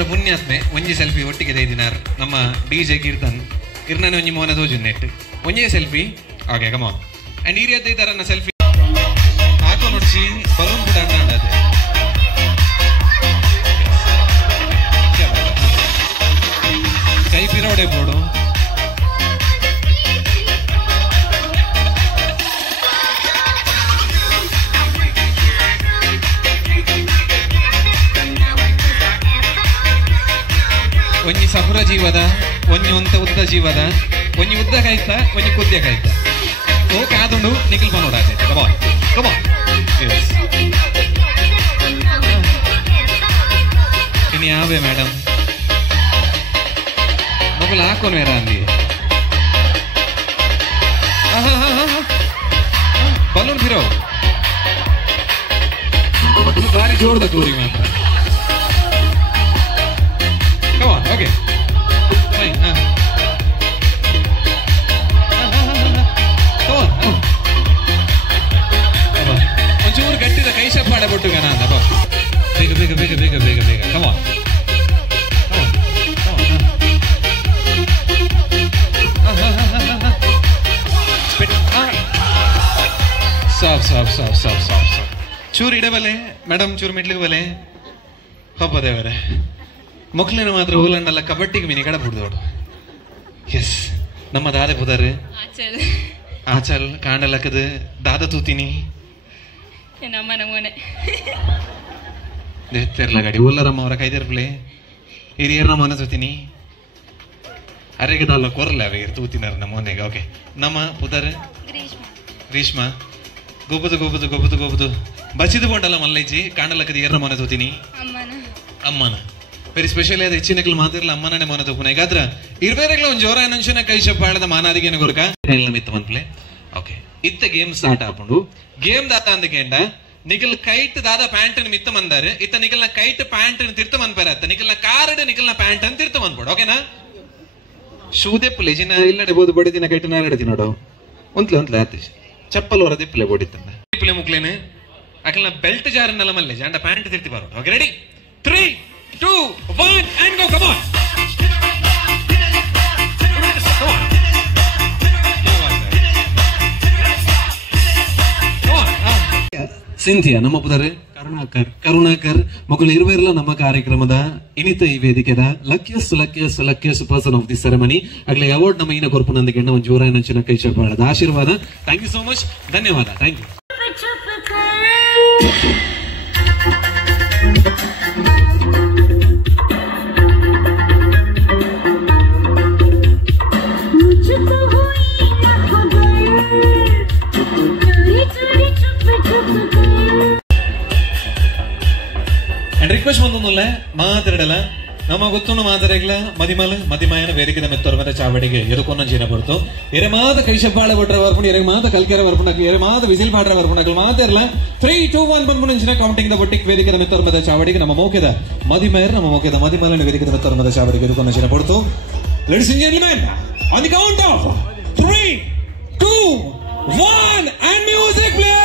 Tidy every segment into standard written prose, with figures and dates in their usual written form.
ಮಾತ್ರ ಪುಣ್ಯಾತ್ಮೆ ಒಂಜಿ ಸೆಲ್ಫಿ ಒಟ್ಟಿಗೆ ತೆಗೆದಿನಾರ್ ನಮ್ಮ DJ ಕೀರ್ತನ್ ಇರ್ನನೆ ಒಂಜಿ ಮೋನ ತೋಜು ನೆಟ್ ಒಂಜೇ selfie okay come on and ಈ ರೀತಿ ತರನ ಸೆಲ್ಫಿ ಹಾಕೋ ನೋಡ್ಸಿ ಬಲೂನ್ ಕೂಡ ಅಣ್ಣಾಡದೆ ಕೈ ಪಿರೋಡೆ ಬೋಡು ಒಂಜಿ ಸಪುರ ಜೀವದ ಒಂಜಿ ಒಂತ ಉದ್ದ ಜೀವದ ಒಂಜಿ ಉದ್ದ ಕಾಯ್ತ ಒಂಜಿ ಕುದ್ಯ ಕಾಯ್ತ ಓ ಕಾದುಂಡು ನಿಖಿಲ್ ಪನೋಡಾತೆ ಕಮಾನ್ ಕಮಾನ್ ಯಸ್ ಇನಿ ಆವೆ ಮೇಡಮ್ ಮೊಬೈಲ್ ಹಾಕೋನ್ ಮೇರಾ ಅಂದಿ ಬಲೂನ್ ಫಿರೋ ಬಾರಿ ಜೋರ್ದ ತೂರಿ ಮಾತ್ರ Come on, okay. Fine. Come on. ಒಂಚೂರು ಗಟ್ಟಿದ ಕೈ ಶಪ್ಪಾಡ ಬಿಟ್ಟು ಗನ ಅಂತ ಬೇಗ ಬೇಗ ಬೇಗ ಬೇಗ ಬೇಗ ಬೇಗ Come on. ಸಾಫ್ ಚೂರು ಇಡಬಲೆ ಮೇಡಮ್ ಚೂರು ಮಿಟ್ಲಿಗೆ ಬಲೆ ಹಬ್ಬದೇವರೇ ಮಕ್ಕಳನ್ನ ಮಾತ್ರ ಹೋಗಲಂಡಲ್ಲ ಕಬಡ್ಡಿಗೆ ಮಿನಿ ಕಡೆ ಬಿಡ್ದೋಡು ಎಸ್ ನಮ್ಮ ದಾದ ಪುದಾರು ಆಚಲ್ ಕಾಂಡಲಕ್ಕದ ದಾದ ತೂತೀನಿ ದೇವತೆರ್ಲ ಗಾಡಿ ಉಲ್ಲರಮ್ಮ ಅವರ ಕೈದಿರ್ಪ್ಲೆ ಹಿರಿಯರ್ನ ಮನ ತೂತೀನಿ ಅರೆಗೆ ದಾಲ ಕೊರಲ್ಲ ಅವೇ ತೂತಿನಾರ ನಮ್ಮ ಮನೆಗೆ ಓಕೆ ನಮ್ಮ ಪುದಾರು ಗ್ರೀಷ್ಮ ಗೊಬ್ಬದು ಗೊಬ್ಬದು ಗೊಬ್ಬದು ಗೊಬ್ಬದು ಬಚಿದು ಬೋಂಡಲ್ಲ ಮಲ್ಲೈಜಿ ಕಾಂಡಲಕ್ಕದ ಏರ್ನ ಮನೆ ತೂತೀನಿ ಅಮ್ಮನ ವೆರಿ ಸ್ಪೆಷಲ್ ಆದ ಹೆಚ್ಚಿನಗಳು ಮಾತಿರಲ್ಲ ಅಮ್ಮನೇ ಮನ ತೂಪುನ ಈಗಾದ್ರ ಇರ್ಬೇರೆಗ್ಲ ಒಂದು ಜೋರ ಏನಂಚುನ ಕೈ ಶಪ್ಪಾಳದ ಮಾನಾದಿಗೇನ ಗೊರಕ ಮಿತ್ತ ಮಂತ್ಲೆ ಓಕೆ ಇತ್ತ ಗೇಮ್ ಸ್ಟಾರ್ಟ್ ಆಪುಂಡು ಗೇಮ್ ದಾತ ಅಂದಕೇಂಡ ನಿಖಿಲ್ ಕೈಟ್ ದಾದ ಪ್ಯಾಂಟ್ ಮಿತ್ತ ಮಂದಾರು ಇತ್ತ ನಿಖಿಲ್ನ ಕೈಟ್ ಪ್ಯಾಂಟ್ ತಿರ್ತ ಮನ್ಪೇರತ್ತ ನಿಖಿಲ್ನ ಕಾರ್ಡ್ ನಿಖಿಲ್ನ ಪ್ಯಾಂಟ್ ಅಂತ ತಿರ್ತ ಮನ್ಬೋಡು ಓಕೆನಾ ಶೂದೆಪ್ಪಲೆ ಜಿನ ಇಲ್ಲಡೆ ಬೋದು ಬಡಿದಿನ ಕೈಟ್ ನಾರಡತಿ ನೋಡು ಒಂತ್ಲೆ ಒಂತ್ಲೆ ಆತೀಶ್ ಚಪ್ಪಲ್ ಹೊರ ದಿಪ್ಪಲೆ ಬೋಡಿತ್ತಂದ ದಿಪ್ಪಲೆ ಮುಕ್ಲೇನೆ ಅಕಲ್ನ ಬೆಲ್ಟ್ ಜಾರನ್ನಲ್ಲ ಮಲ್ಲೆ ಜಾಂಡ ಪ್ಯಾಂಟ್ ತಿರ್ತಿ ಬರೋದು okay ready 3 2 1 and go come on Cynthia ನಮ್ಮ ಪುದರೆ ಕರುಣಾಕರ್ ಮಕ್ಕಳು ಇರುವೆಲ್ಲ ನಮ್ಮ ಕಾರ್ಯಕ್ರಮದ ಇನಿತ ಈ ವೇದಿಕೆದ luckiest person of the ceremony ಆಗ್ಲೇ ಅವಾರ್ಡ್ ನಮ್ಮ ಇನ ಕೊರ್ಪುನಂದಿಗೆ ಒಂದು ಜೋರ ನಂಚಿನ ಕೈ ಚಪ್ಪಾಳದ ಆಶೀರ್ವಾದ ಥ್ಯಾಂಕ್ ಯು ಸೋ ಮಚ್ ಧನ್ಯವಾದ ಥ್ಯಾಂಕ್ ಯು ರಿಕ್ವೆಸ್ಟ್ ಬಂದೊಂದಲ್ಲ ಮಾತಾಡಲ್ಲ ನಮ್ಮ ಗೊತ್ತುಂಡು ಮಾತಾಡಲ್ಲ ಮದಿಮಾಯನ ವೇದಿಕೆ ಮೆತ್ತೊರ್ಮದ ಚಾವಡಿಗೆ ಎದಕ್ಕೊಂದು ಜೀನ ಬರ್ತು ಎರೆ ಮಾತ ಕೈ ಶಬ್ಬಾಳ ಬಿಟ್ರೆ ಬರ್ಪುಂಡು ಎರೆ ಮಾತ ಕಲ್ಕೆರೆ ಬರ್ಪುಂಡಾಕಿ ಎರೆ ಮಾತ ವಿಸಿಲ್ ಪಾಡ್ರೆ ಬರ್ಪುಂಡಾಕಲು ಮಾತಾಡಲ್ಲ 3 2 1 ಬಂದ್ಬಿಟ್ಟು ಇಂಚಿನ ಕೌಂಟಿಂಗ್ ದ ಬೊಟ್ಟಿಗೆ ವೇದಿಕೆ ಮೆತ್ತೊರ್ಮದ ಚಾವಡಿಗೆ ನಮ್ಮ ಮೋಕೆದ ಮದಿಮಾಯರ್ ನಮ್ಮ ಮೋಕೆದ ಮದಿಮಾಯನ ವೇದಿಕೆ ಮೆತ್ತೊರ್ಮದ ಚಾವಡಿಗೆ ಎದಕ್ಕೊಂದು ಜೀನ ಬರ್ತು ladies and gentlemen on the count of 3 2 1 and music please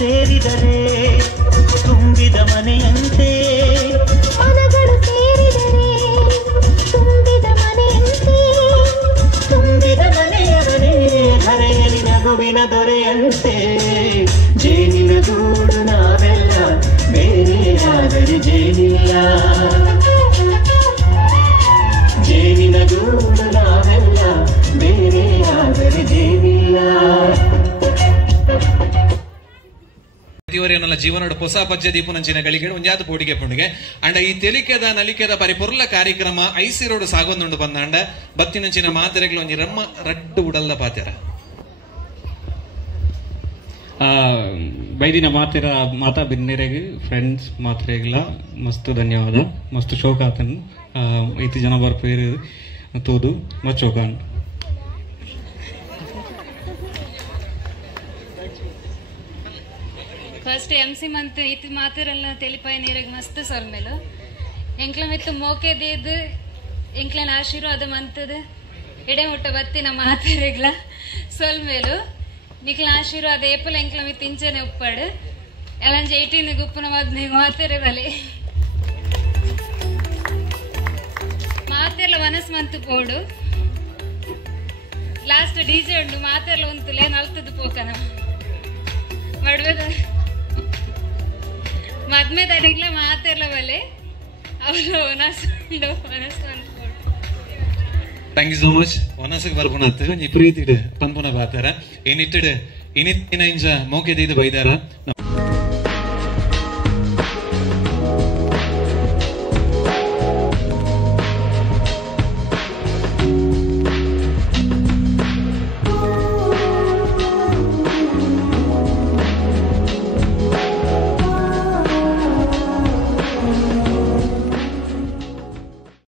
ಸೇರಿದರೆ ತುಂಬಿದ ಮನೆಯಂತೆ ಮನಗಳು ಸೇರಿದರೆ ತುಂಬಿದ ಮನೆಯಂತೆ ತುಂಬಿದ ಮನೆಯವನೇ ಧರೆಯಲ್ಲಿ ನಗುವಿನ ದೊರೆಯಂತೆ ಜೇನಿನ ಗೂಡು ನಾವೆಲ್ಲ ಬೇರೆಯಾದರೆ ಜೇನಿಲ್ಲ ಜೇನಿನ ಗೂಡು ನಾವೆಲ್ಲ ಬೇರೆಯಾದರೆ ಜೇನಿಲ್ಲ ಇವರೇನಲ್ಲ ಜೀವನದ ಹೊಸ ಪಜ್ಜೆ ದೀಪುನಂಚಿನ ಗಳಿಗೆ ಒಂಜಾತು ಪೋಡಿಗೆ ಪುಂಡಿಗೆ ಅಂಡ ಈ ತೆಲಿಕೆದ ನಲಿಕೆದ ಪರಿಪುರ್ಲ ಕಾರ್ಯಕ್ರಮ ಐಸಿ ರೋಡ್ ಸಾಗೊಂದುಂಡು ಬಂದಾಂಡ ಬತ್ತಿನಂಚಿನ ಮಾತೆರೆಗಳು ಒಂಜಿ ರಮ್ಮ ರಡ್ಡು ಉಡಲ್ಲ ಪಾತೆರ ಬೈದಿನ ಮಾತಾ ಬಿನ್ನೆರೆಗೆ ಫ್ರೆಂಡ್ಸ್ ಮಾತ್ರೆಗಳ ಮಸ್ತ್ ಧನ್ಯವಾದ ಮಸ್ತ್ ಶೋಕ ಆತನು 5 ಜನ ಬರ್ಪೇರು ತೋದು ಮತ್ ಶೋಕಾನ್ ಫಸ್ಟ್ MC ಮಂತ್ ಇತ್ತು ಮಾತಿರಲ್ಲ ತೆಲಿಪಾಯ ನೀರಿಗೆ ಮಸ್ತ್ ಸೊಲ್ಮೇಲು ಎಂಕ್ಲ ಮಿತ್ತು ಮೋಕೆ ದೇದು ಎಂಕ್ಲನ ಆಶೀರ್ವಾದ ಮಂತದು ಎಡೆ ಮುಟ್ಟ ಬತ್ತಿನ ಮಾತಿರೆಗ್ಲ ಸೊಲ್ಮೇಲು ನಿಕ್ಲ ಆಶೀರ್ವಾದ ಏಪಲ ಎಂಕ್ಲ ಮಿತ್ತು ಇಂಚನೆ ಉಪ್ಪಾಡು ಎಲ್ಲಂಜ 18 ಗುಪ್ಪನ ಮದ್ನೆ ಮಾತಿರೆ ಬಲೆ ಮಾತೆಲ್ಲ ಮನಸ್ ಮಂತು ಪೋಡು ಲಾಸ್ಟ್ DJ ಉಂಡು ಮಾತೆಲ್ಲ ಉಂತುಲೆ ನಲ್ತದ್ದು ಪೋಕನ ಮಡ್ಬೇದ ಮದ್ಮೆ ತನಿಗ್ಲ ಮಾತೆಲ್ಲ ಬಲೆ ಅವರು ಮನಸ್ಸು ಥ್ಯಾಂಕ್ ಯು ಸೋ ಮಚ್ ಒನಸಿಗೆ ಬರ್ಪುನತ್ತು ಒಂಜಿ ಪ್ರೀತಿಡು ಪಂಪುನ ಬಾತಾರ ಏನಿಟ್ಟಿಡು ಇನಿತ್ತಿನ ಇಂಜ ಮೋಕೆ ದೀದು ಬೈದಾರ